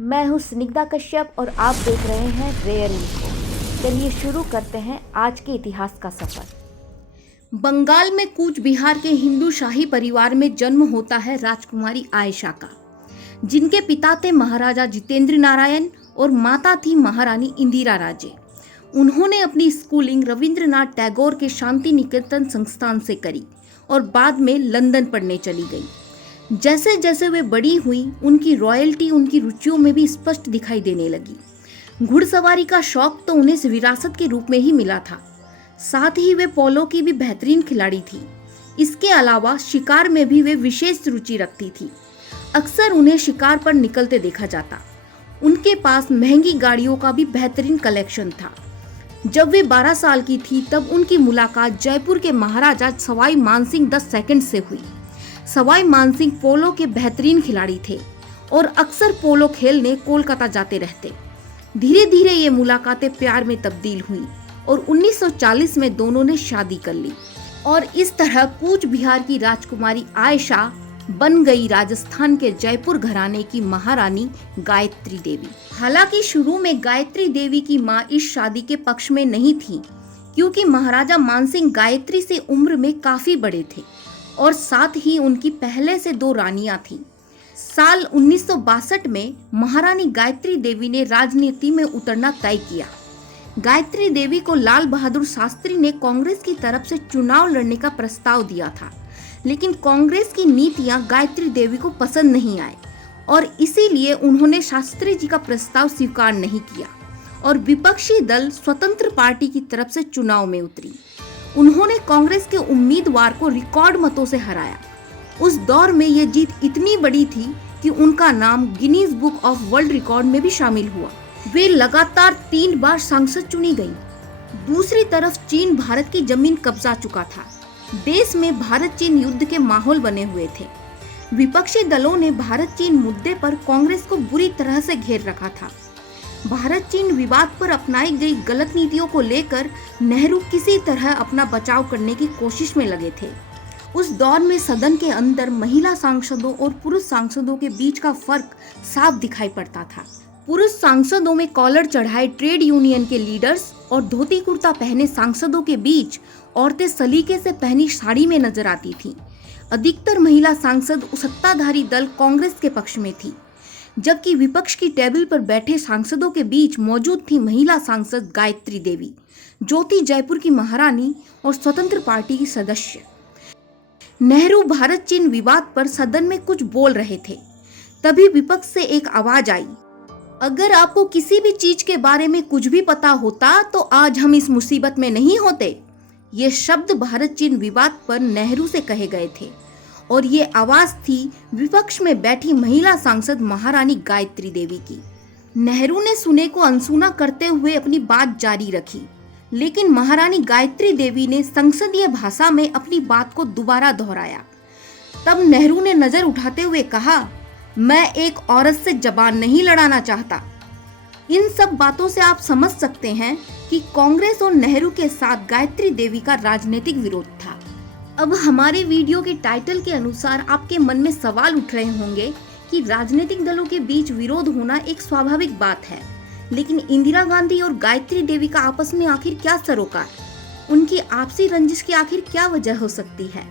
मैं हूं स्निग्धा कश्यप और आप देख रहे हैं रेयर इन्फो। चलिए शुरू करते हैं आज के इतिहास का सफर। बंगाल में कूच बिहार के हिंदू शाही परिवार में जन्म होता है राजकुमारी आयशा का, जिनके पिता थे महाराजा जितेंद्र नारायण और माता थी महारानी इंदिरा राजे। उन्होंने अपनी स्कूलिंग रविंद्रनाथ टैगोर के शांति निकेतन संस्थान से करी और बाद में लंदन पढ़ने चली गई। जैसे जैसे वे बड़ी हुई, उनकी रॉयल्टी उनकी रुचियों में भी स्पष्ट दिखाई देने लगी। घुड़सवारी का शौक तो उन्हें विरासत के रूप में ही मिला था, साथ ही वे पोलो की भी बेहतरीन खिलाड़ी थी। इसके अलावा शिकार में भी वे विशेष रुचि रखती थी। अक्सर उन्हें शिकार पर निकलते देखा जाता। उनके पास महंगी गाड़ियों का भी बेहतरीन कलेक्शन था। जब वे 12 साल की थी तब उनकी मुलाकात जयपुर के महाराजा सवाई मानसिंह द सेकंड से हुई। सवाई मानसिंह पोलो के बेहतरीन खिलाड़ी थे और अक्सर पोलो खेलने कोलकाता जाते रहते। धीरे धीरे ये मुलाकातें प्यार में तब्दील हुई और 1940 में दोनों ने शादी कर ली और इस तरह कूच बिहार की राजकुमारी आयशा बन गई राजस्थान के जयपुर घराने की महारानी गायत्री देवी। हालांकि शुरू में गायत्री देवी की मां इस शादी के पक्ष में नहीं थी, क्योंकि महाराजा मानसिंह गायत्री से उम्र में काफी बड़े थे और साथ ही उनकी पहले से 2 रानियां थीं। साल 1962 में महारानी गायत्री देवी ने राजनीति में उतरना तय किया। गायत्री देवी को लाल बहादुर शास्त्री ने कांग्रेस की तरफ से चुनाव लड़ने का प्रस्ताव दिया था, लेकिन कांग्रेस की नीतियां गायत्री देवी को पसंद नहीं आई और इसीलिए उन्होंने शास्त्री जी का प्रस्ताव स्वीकार नहीं किया और विपक्षी दल स्वतंत्र पार्टी की तरफ से चुनाव में उतरी। उन्होंने कांग्रेस के उम्मीदवार को रिकॉर्ड मतों से हराया। उस दौर में यह जीत इतनी बड़ी थी कि उनका नाम Guinness book of world record में भी शामिल हुआ। वे लगातार 3 बार सांसद चुनी गईं। दूसरी तरफ चीन भारत की जमीन कब्जा चुका था। देश में भारत चीन युद्ध के माहौल बने हुए थे। विपक्षी दलों ने भारत चीन मुद्दे पर कांग्रेस को बुरी तरह से घेर रखा था। भारत चीन विवाद पर अपनाई गई गलत नीतियों को लेकर नेहरू किसी तरह अपना बचाव करने की कोशिश में लगे थे। उस दौर में सदन के अंदर महिला सांसदों और पुरुष सांसदों के बीच का फर्क साफ दिखाई पड़ता था। पुरुष सांसदों में कॉलर चढ़ाए ट्रेड यूनियन के लीडर्स और धोती कुर्ता पहने सांसदों के बीच औरतें सलीके से पहनी साड़ी में नजर आती थीं। अधिकतर महिला सांसद सत्ताधारी दल कांग्रेस के पक्ष में थी, जबकि विपक्ष की टेबल पर बैठे सांसदों के बीच मौजूद थी महिला सांसद गायत्री देवी, जो थी जयपुर की महारानी और स्वतंत्र पार्टी की सदस्य। नेहरू भारत चीन विवाद पर सदन में कुछ बोल रहे थे, तभी विपक्ष से एक आवाज आई, अगर आपको किसी भी चीज के बारे में कुछ भी पता होता तो आज हम इस मुसीबत में नहीं होते। ये शब्द भारत चीन विवाद पर नेहरू से कहे गए थे और ये आवाज थी विपक्ष में बैठी महिला सांसद महारानी गायत्री देवी की। नेहरू ने सुने को अनसुना करते हुए अपनी बात जारी रखी, लेकिन महारानी गायत्री देवी ने संसदीय भाषा में अपनी बात को दोबारा दोहराया। तब नेहरू ने नजर उठाते हुए कहा, मैं एक औरत से जबान नहीं लड़ाना चाहता। इन सब बातों से आप समझ सकते हैं कि कांग्रेस और नेहरू के साथ गायत्री देवी का राजनीतिक विरोध था। अब हमारे वीडियो के टाइटल के अनुसार आपके मन में सवाल उठ रहे होंगे कि राजनीतिक दलों के बीच विरोध होना एक स्वाभाविक बात है, लेकिन इंदिरा गांधी और गायत्री देवी का आपस में आखिर क्या सरोकार, उनकी आपसी रंजिश की आखिर क्या वजह हो सकती है।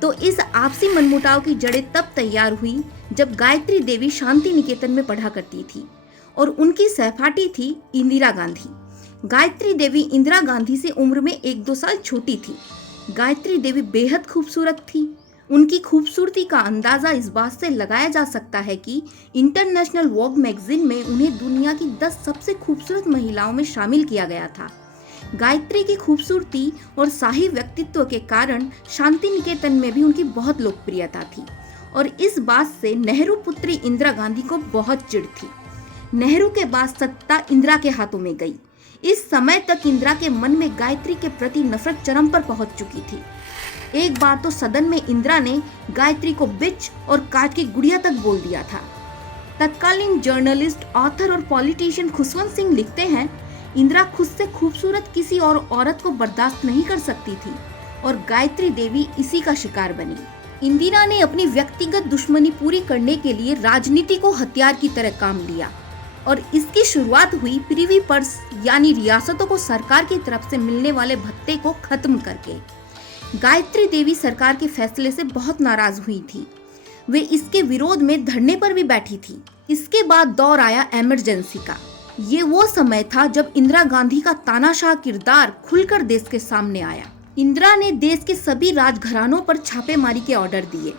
तो इस आपसी मनमुटाव की जड़ें तब तैयार हुई जब गायत्री देवी शांति निकेतन में पढ़ा करती थी और उनकी सहपाठी थी इंदिरा गांधी। गायत्री देवी इंदिरा गांधी से उम्र में 1-2 साल छोटी थी। गायत्री देवी बेहद खूबसूरत थी। उनकी खूबसूरती का अंदाजा इस बात से लगाया जा सकता है कि इंटरनेशनल वोग मैगजीन में उन्हें दुनिया की 10 सबसे खूबसूरत महिलाओं में शामिल किया गया था। गायत्री की खूबसूरती और शाही व्यक्तित्व के कारण शांति निकेतन में भी उनकी बहुत लोकप्रियता थी और इस बात से नेहरू पुत्री इंदिरा गांधी को बहुत चिढ़ थी। नेहरू के बाद सत्ता इंदिरा के हाथों में गई। इस समय तक इंदिरा के मन में गायत्री के प्रति नफरत चरम पर पहुंच चुकी थी। एक बार तो सदन में इंदिरा ने गायत्री को बिच और काट की गुड़िया तक बोल दिया था। तत्कालीन जर्नलिस्ट, ऑथर और पॉलिटिशियन खुशवंत सिंह लिखते हैं, इंदिरा खुद से खूबसूरत किसी और औरत को बर्दाश्त नहीं कर सकती थी और गायत्री देवी इसी का शिकार बनी। इंदिरा ने अपनी व्यक्तिगत दुश्मनी पूरी करने के लिए राजनीति को हथियार की तरह काम लिया और इसकी शुरुआत हुई प्रिवी पर्स यानी रियासतों को सरकार की तरफ से मिलने वाले भत्ते को खत्म करके। गायत्री देवी सरकार के फैसले से बहुत नाराज हुई थी। वे इसके विरोध में धरने पर भी बैठी थी। इसके बाद दौर आया इमरजेंसी का। ये वो समय था जब इंदिरा गांधी का तानाशाह किरदार खुलकर देश के सामने आया। इंदिरा ने देश के सभी राजघरानों पर छापेमारी के ऑर्डर दिए।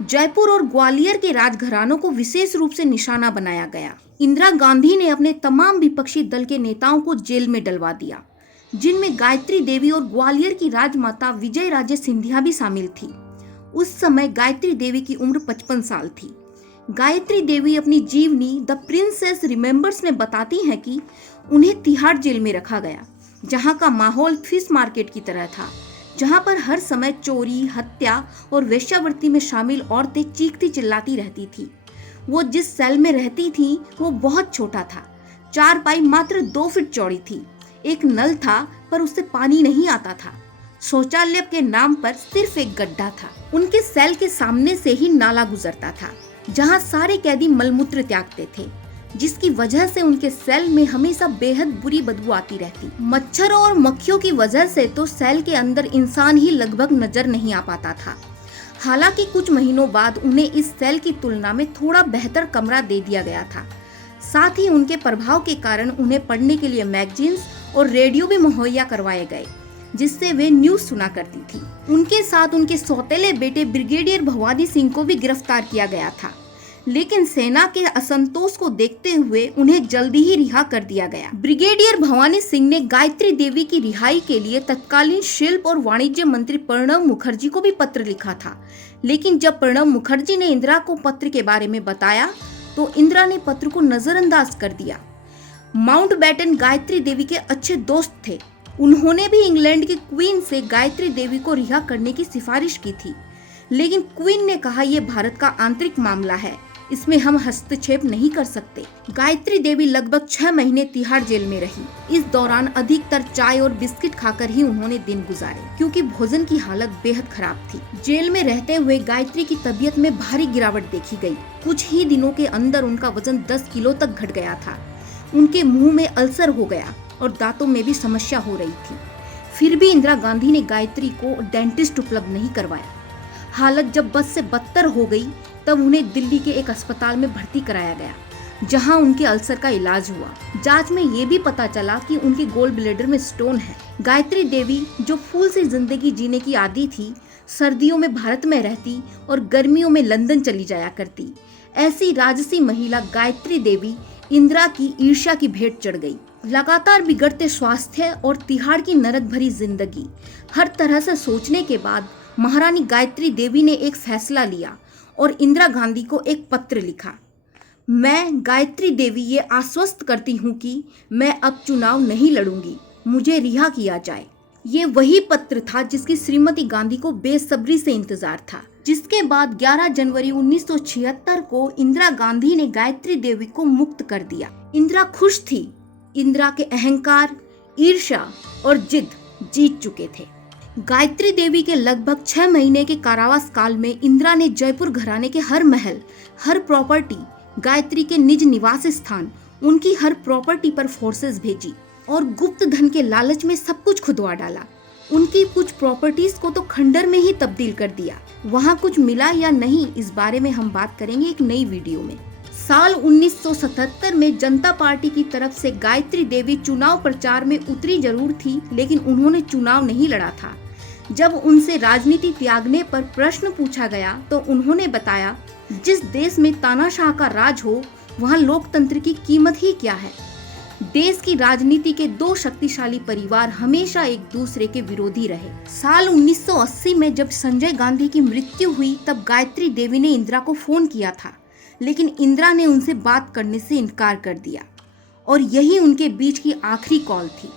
जयपुर और ग्वालियर के राजघरानों को विशेष रूप से निशाना बनाया गया। इंदिरा गांधी ने अपने तमाम विपक्षी दल के नेताओं को जेल में डलवा दिया, जिनमें गायत्री देवी और ग्वालियर की राजमाता विजय राजे सिंधिया भी शामिल थी। उस समय गायत्री देवी की उम्र 55 साल थी। गायत्री देवी अपनी जीवनी द प्रिंसेस रिमेम्बर्स में बताती हैं कि उन्हें तिहाड़ जेल में रखा गया, जहां का माहौल फिश मार्केट की तरह था, जहां पर हर समय चोरी, हत्या और वेश्यावृत्ति में शामिल औरतें चीखती चिल्लाती रहती थी। वो जिस सेल में रहती थी वो बहुत छोटा था। चारपाई मात्र 2 फीट चौड़ी थी। एक नल था पर उससे पानी नहीं आता था। शौचालय के नाम पर सिर्फ एक गड्ढा था। उनके सेल के सामने से ही नाला गुजरता था, जहां सारे कैदी मलमूत्र त्यागते थे, जिसकी वजह से उनके सेल में हमेशा बेहद बुरी बदबू आती रहती। मच्छरों और मक्खियों की वजह से तो सेल के अंदर इंसान ही लगभग नजर नहीं आ पाता था। हालांकि कुछ महीनों बाद उन्हें इस सेल की तुलना में थोड़ा बेहतर कमरा दे दिया गया था। साथ ही उनके प्रभाव के कारण उन्हें पढ़ने के लिए मैगजीन्स और रेडियो भी मुहैया करवाए गए, जिससे वे न्यूज सुना करती थी। उनके साथ उनके सौतेले बेटे ब्रिगेडियर भवानी सिंह को भी गिरफ्तार किया गया था, लेकिन सेना के असंतोष को देखते हुए उन्हें जल्दी ही रिहा कर दिया गया। ब्रिगेडियर भवानी सिंह ने गायत्री देवी की रिहाई के लिए तत्कालीन शिल्प और वाणिज्य मंत्री प्रणब मुखर्जी को भी पत्र लिखा था, लेकिन जब प्रणब मुखर्जी ने इंदिरा को पत्र के बारे में बताया तो इंदिरा ने पत्र को नजरअंदाज कर दिया। माउंटबेटन गायत्री देवी के अच्छे दोस्त थे। उन्होंने भी इंग्लैंड की क्वीन से गायत्री देवी को रिहा करने की सिफारिश की थी, लेकिन क्वीन ने कहा यह भारत का आंतरिक मामला है, इसमें हम हस्तक्षेप नहीं कर सकते। गायत्री देवी लगभग 6 महीने तिहाड़ जेल में रही। इस दौरान अधिकतर चाय और बिस्किट खाकर ही उन्होंने दिन गुजारे, क्योंकि भोजन की हालत बेहद खराब थी। जेल में रहते हुए गायत्री की तबीयत में भारी गिरावट देखी गई। कुछ ही दिनों के अंदर उनका वजन 10 किलो तक घट गया था। उनके मुंह में अल्सर हो गया और दांतों में भी समस्या हो रही थी। फिर भी इंदिरा गांधी ने गायत्री को डेंटिस्ट उपलब्ध नहीं करवाया। हालत जब बद से बदतर हो गई तब उन्हें दिल्ली के एक अस्पताल में भर्ती कराया गया, जहां उनके अल्सर का इलाज हुआ। जांच में ये भी पता चला कि उनके गोल ब्लेडर में स्टोन है। गायत्री देवी, जो फूल से जिंदगी जीने की आदी थी, सर्दियों में भारत में रहती और गर्मियों में लंदन चली जाया करती। ऐसी राजसी महिला गायत्री देवी इंदिरा की ईर्ष्या की भेंट चढ़ गई। लगातार बिगड़ते स्वास्थ्य और तिहाड़ की नरक भरी जिंदगी, हर तरह से सोचने के बाद महारानी गायत्री देवी ने एक फैसला लिया और इंदिरा गांधी को एक पत्र लिखा। मैं गायत्री देवी ये आश्वस्त करती हूँ कि मैं अब चुनाव नहीं लड़ूंगी, मुझे रिहा किया जाए। ये वही पत्र था जिसकी श्रीमती गांधी को बेसब्री से इंतजार था। जिसके बाद 11 जनवरी 1976 को इंदिरा गांधी ने गायत्री देवी को मुक्त कर दिया। इंदिरा खुश थी। इंदिरा के अहंकार, ईर्ष्या और जिद जीत चुके थे। गायत्री देवी के लगभग 6 महीने के कारावास काल में इंदिरा ने जयपुर घराने के हर महल, हर प्रॉपर्टी, गायत्री के निज निवास स्थान, उनकी हर प्रॉपर्टी पर फोर्सेस भेजी और गुप्त धन के लालच में सब कुछ खुदवा डाला। उनकी कुछ प्रॉपर्टीज को तो खंडर में ही तब्दील कर दिया। वहाँ कुछ मिला या नहीं, इस बारे में हम बात करेंगे एक नई वीडियो में। साल 1977 में जनता पार्टी की तरफ से गायत्री देवी चुनाव प्रचार में उतरी जरूर थी, लेकिन उन्होंने चुनाव नहीं लड़ा था। जब उनसे राजनीति त्यागने पर प्रश्न पूछा गया तो उन्होंने बताया, जिस देश में तानाशाह का राज हो वहाँ लोकतंत्र की कीमत ही क्या है। देश की राजनीति के 2 शक्तिशाली परिवार हमेशा एक दूसरे के विरोधी रहे। साल 1980 में जब संजय गांधी की मृत्यु हुई तब गायत्री देवी ने इंदिरा को फोन किया था, लेकिन इंदिरा ने उनसे बात करने से इनकार कर दिया और यही उनके बीच की आखिरी कॉल थी।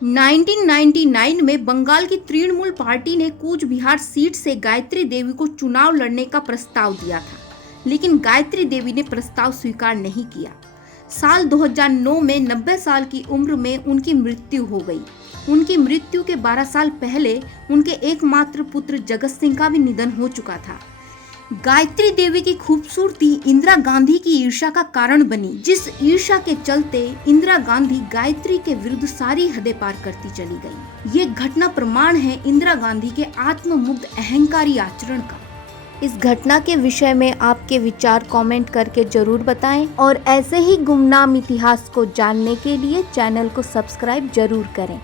1999 में बंगाल की तृणमूल पार्टी ने कूच बिहार सीट से गायत्री देवी को चुनाव लड़ने का प्रस्ताव दिया था, लेकिन गायत्री देवी ने प्रस्ताव स्वीकार नहीं किया। साल 2009 में 90 साल की उम्र में उनकी मृत्यु हो गई उनकी मृत्यु के 12 साल पहले उनके एकमात्र पुत्र जगत सिंह का भी निधन हो चुका था। गायत्री देवी की खूबसूरती इंदिरा गांधी की ईर्ष्या का कारण बनी, जिस ईर्ष्या के चलते इंदिरा गांधी गायत्री के विरुद्ध सारी हदें पार करती चली गई। ये घटना प्रमाण है इंदिरा गांधी के आत्ममुग्ध अहंकारी आचरण का। इस घटना के विषय में आपके विचार कमेंट करके जरूर बताएं और ऐसे ही गुमनाम इतिहास को जानने के लिए चैनल को सब्सक्राइब जरूर करें।